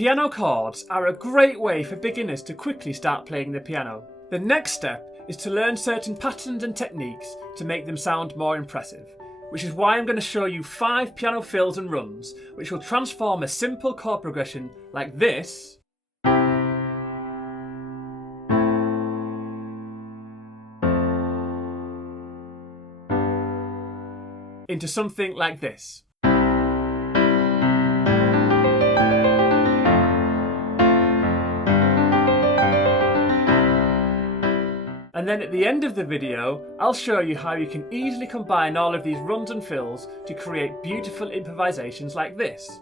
Piano chords are a great way for beginners to quickly start playing the piano. The next step is to learn certain patterns and techniques to make them sound more impressive, which is why I'm going to show you 5 piano fills and runs which will transform a simple chord progression like this into something like this. And then at the end of the video, I'll show you how you can easily combine all of these runs and fills to create beautiful improvisations like this.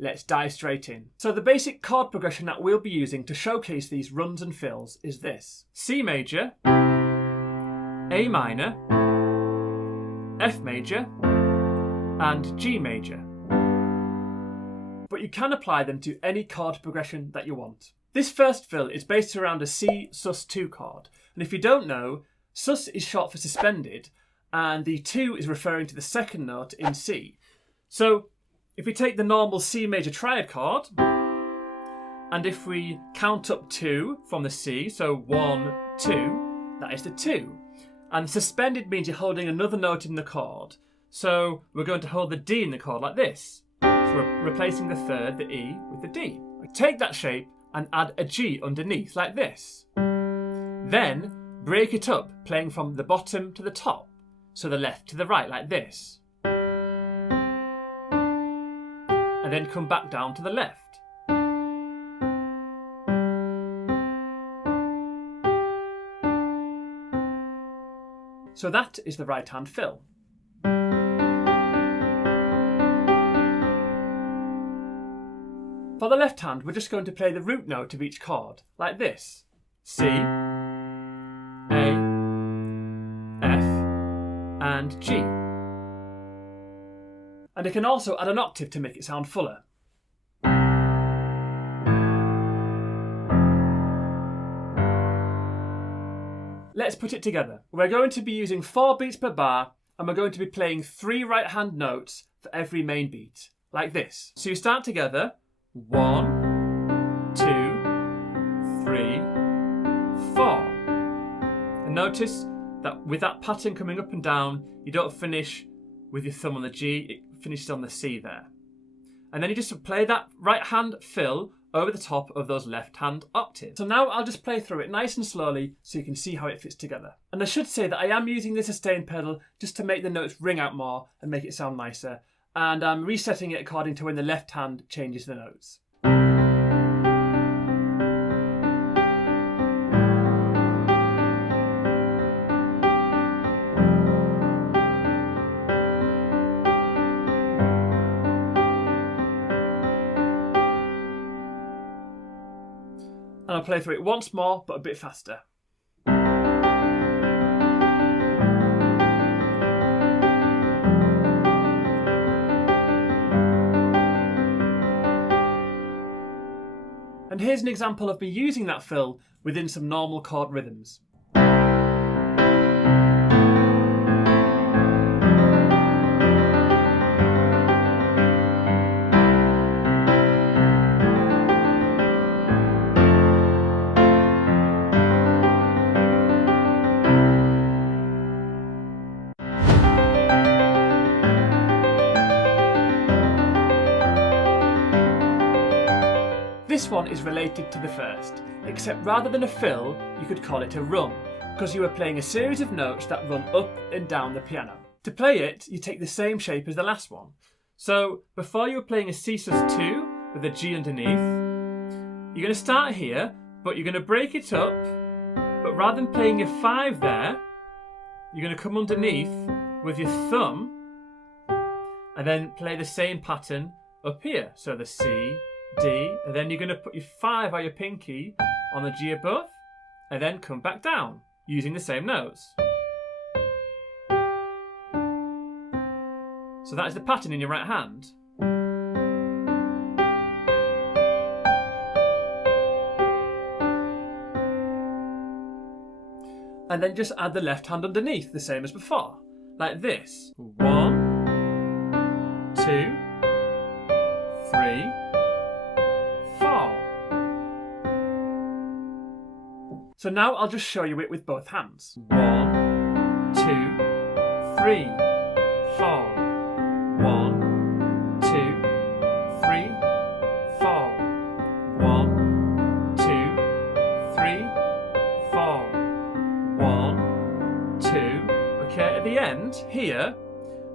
Let's dive straight in. So the basic chord progression that we'll be using to showcase these runs and fills is this: C major, A minor, F major, and G major. But you can apply them to any chord progression that you want. This first fill is based around a C sus2 chord, and if you don't know, sus is short for suspended, and the 2 is referring to the second note in C. So if we take the normal C major triad chord, and if we count up 2 from the C, so 1, 2, that is the 2. And suspended means you're holding another note in the chord. So we're going to hold the D in the chord like this. So we're replacing the third, the E, with the D. Take that shape and add a G underneath like this. Then break it up, playing from the bottom to the top. So the left to the right like this. And then come back down to the left. So that is the right hand fill. For the left hand, we're just going to play the root note of each chord, like this: C, A, F, and G. And I can also add an octave to make it sound fuller. Let's put it together. We're going to be using 4 beats per bar, and we're going to be playing 3 right hand notes for every main beat, like this. So you start together, 1, 2, 3, 4. And notice that with that pattern coming up and down, you don't finish with your thumb on the G, it finishes on the C there. And then you just play that right hand fill over the top of those left hand octaves. So now I'll just play through it nice and slowly so you can see how it fits together. And I should say that I am using the sustain pedal just to make the notes ring out more and make it sound nicer. And I'm resetting it according to when the left hand changes the notes. And I'll play through it once more, but a bit faster. And here's an example of me using that fill within some normal chord rhythms. This one is related to the first, except rather than a fill, you could call it a run, because you are playing a series of notes that run up and down the piano. To play it, you take the same shape as the last one. So before you were playing a C sus2 with a G underneath, you're going to start here, but you're going to break it up, but rather than playing your 5 there, you're going to come underneath with your thumb, and then play the same pattern up here. So the C, D, and then you're going to put your 5 or your pinky on the G above, and then come back down using the same notes. So that is the pattern in your right hand. And then just add the left hand underneath, the same as before. Like this. 1, 2, 3, 4. So now I'll just show you it with both hands. 1, 2, 3, 4. 1, 2, 3, 4. 1, 2, 3, 4. 1, 2. Okay, at the end, here,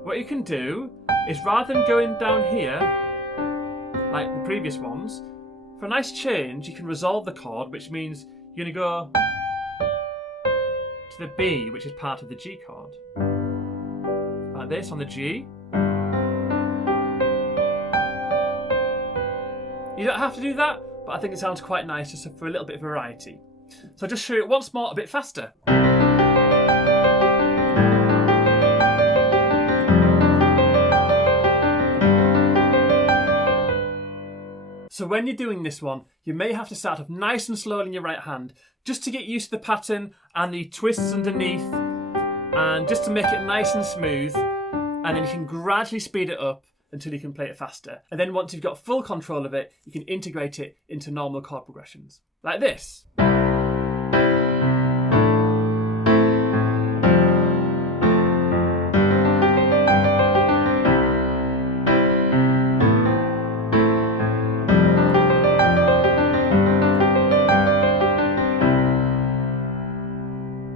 what you can do is rather than going down here, like the previous ones, for a nice change, you can resolve the chord, which means you're going to go to the B, which is part of the G chord. Like this on the G. You don't have to do that, but I think it sounds quite nice just for a little bit of variety. So I'll just show you it once more, a bit faster. So when you're doing this one, you may have to start off nice and slowly in your right hand, just to get used to the pattern and the twists underneath, and just to make it nice and smooth, and then you can gradually speed it up until you can play it faster. And then once you've got full control of it, you can integrate it into normal chord progressions, like this.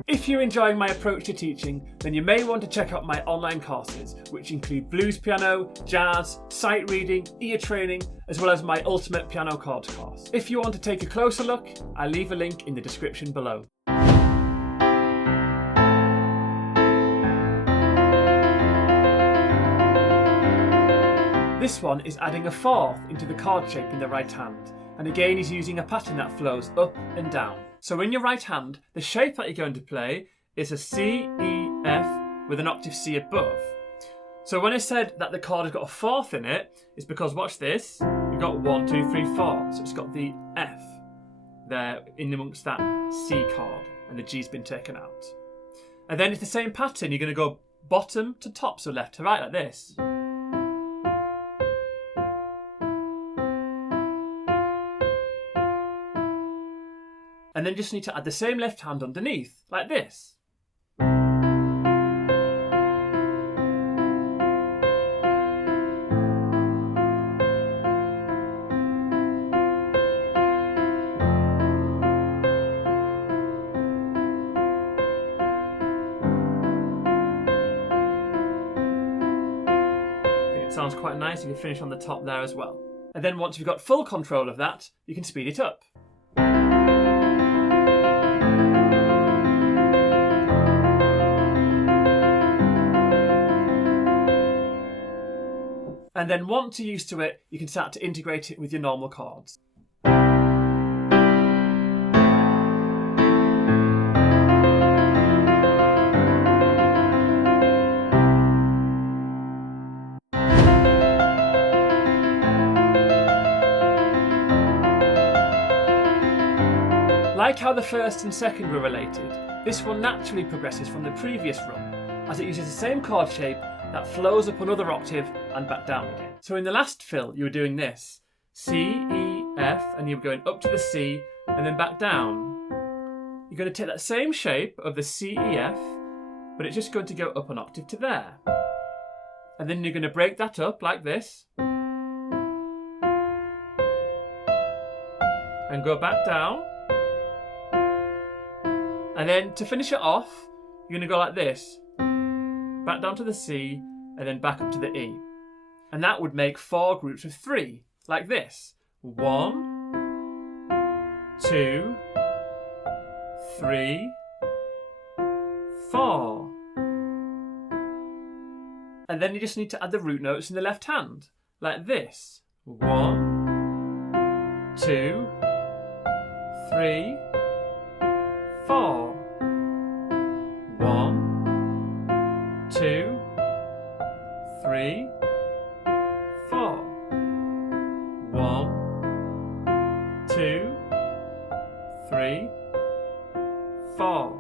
If you're enjoying my approach to teaching, then you may want to check out my online courses, which include blues piano, jazz, sight reading, ear training, as well as my ultimate piano chords course. If you want to take a closer look, I'll leave a link in the description below. This one is adding a fourth into the chord shape in the right hand, and again he's using a pattern that flows up and down. So in your right hand, the shape that you're going to play is a C, E, F with an octave C above. So when I said that the chord has got a fourth in it, it's because, watch this, you've got 1, 2, 3, 4. So it's got the F there in amongst that C chord, and the G's been taken out. And then it's the same pattern, you're going to go bottom to top, so left to right like this. And then just need to add the same left hand underneath, like this. I think it sounds quite nice if you finish on the top there as well. And then once you've got full control of that, you can speed it up. And then once you're used to it, you can start to integrate it with your normal chords. Like how the first and second were related, this one naturally progresses from the previous run, as it uses the same chord shape that flows up another octave and back down again. So in the last fill, you were doing this. C, E, F, and you were going up to the C and then back down. You're going to take that same shape of the C, E, F, but it's just going to go up an octave to there. And then you're going to break that up like this. And go back down. And then to finish it off, you're going to go like this. Back down to the C, and then back up to the E. And that would make 4 groups of 3, like this. 1, 2, 3, 4. And then you just need to add the root notes in the left hand, like this. 1, 2, 3, 4. 1, 2, 3, 4. 1, 2, 3, 4.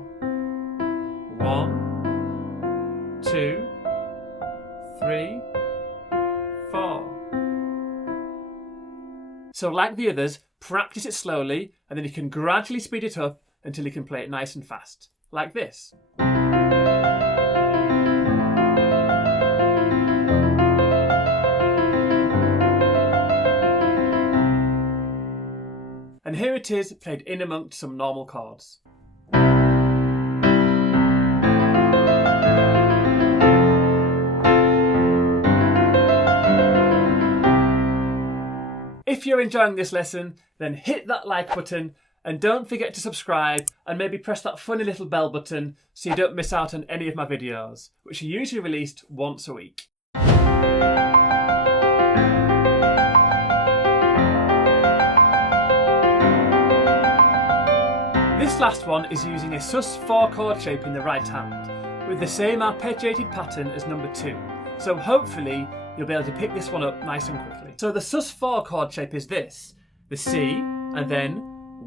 1, 2, 3, 4. So like the others, practice it slowly and then you can gradually speed it up until you can play it nice and fast, like this. And here it is, played in amongst some normal chords. If you're enjoying this lesson, then hit that like button and don't forget to subscribe and maybe press that funny little bell button so you don't miss out on any of my videos, which are usually released once a week. This last one is using a Sus4 chord shape in the right hand, with the same arpeggiated pattern as number 2, so hopefully you'll be able to pick this one up nice and quickly. So the Sus4 chord shape is this, the C, and then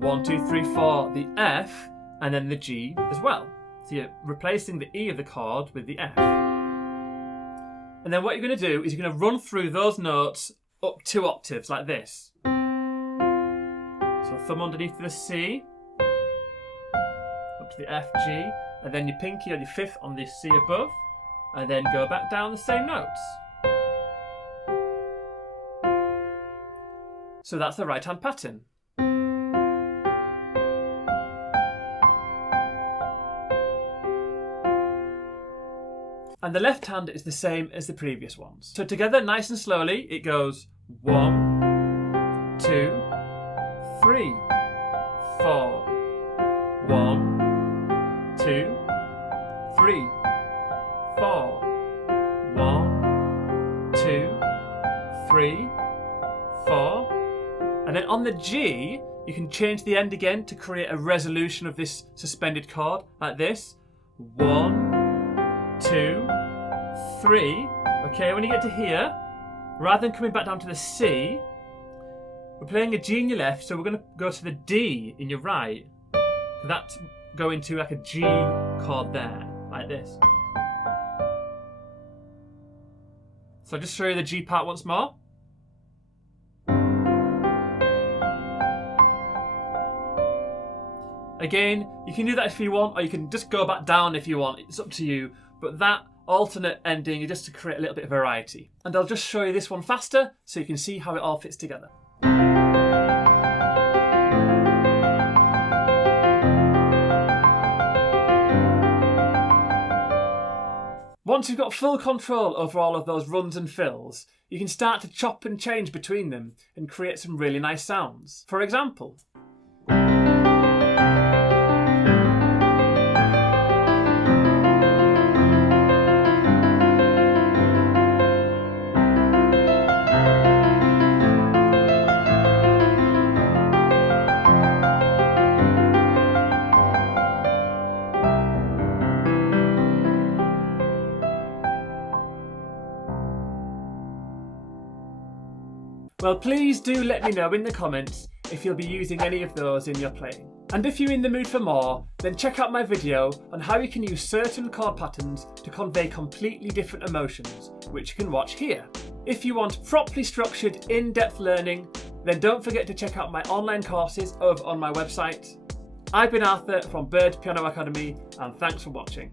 1, 2, 3, 4, the F, and then the G as well. So you're replacing the E of the chord with the F. And then what you're going to do is you're going to run through those notes up 2 octaves like this. So thumb underneath the C, up to the F, G, and then your pinky or your fifth on the C above, and then go back down the same notes. So that's the right hand pattern. And the left hand is the same as the previous ones. So together, nice and slowly, it goes 1, 2, 3, 4. 1, 2, 3, 4. 1, 2, 3, 4. And then on the G, you can change the end again to create a resolution of this suspended chord, like this. 1, 2, 3. Okay, when you get to here, rather than coming back down to the C, we're playing a G in your left, so we're going to go to the D in your right. That's going to like a G chord there, like this. So I'll just show you the G part once more. Again, you can do that if you want, or you can just go back down if you want. It's up to you. But that alternate ending is just to create a little bit of variety. And I'll just show you this one faster so you can see how it all fits together. Once you've got full control over all of those runs and fills, you can start to chop and change between them and create some really nice sounds. For example, well, please do let me know in the comments if you'll be using any of those in your playing. And if you're in the mood for more, then check out my video on how you can use certain chord patterns to convey completely different emotions, which you can watch here. If you want properly structured, in-depth learning, then don't forget to check out my online courses over on my website. I've been Arthur from Bird Piano Academy, and thanks for watching.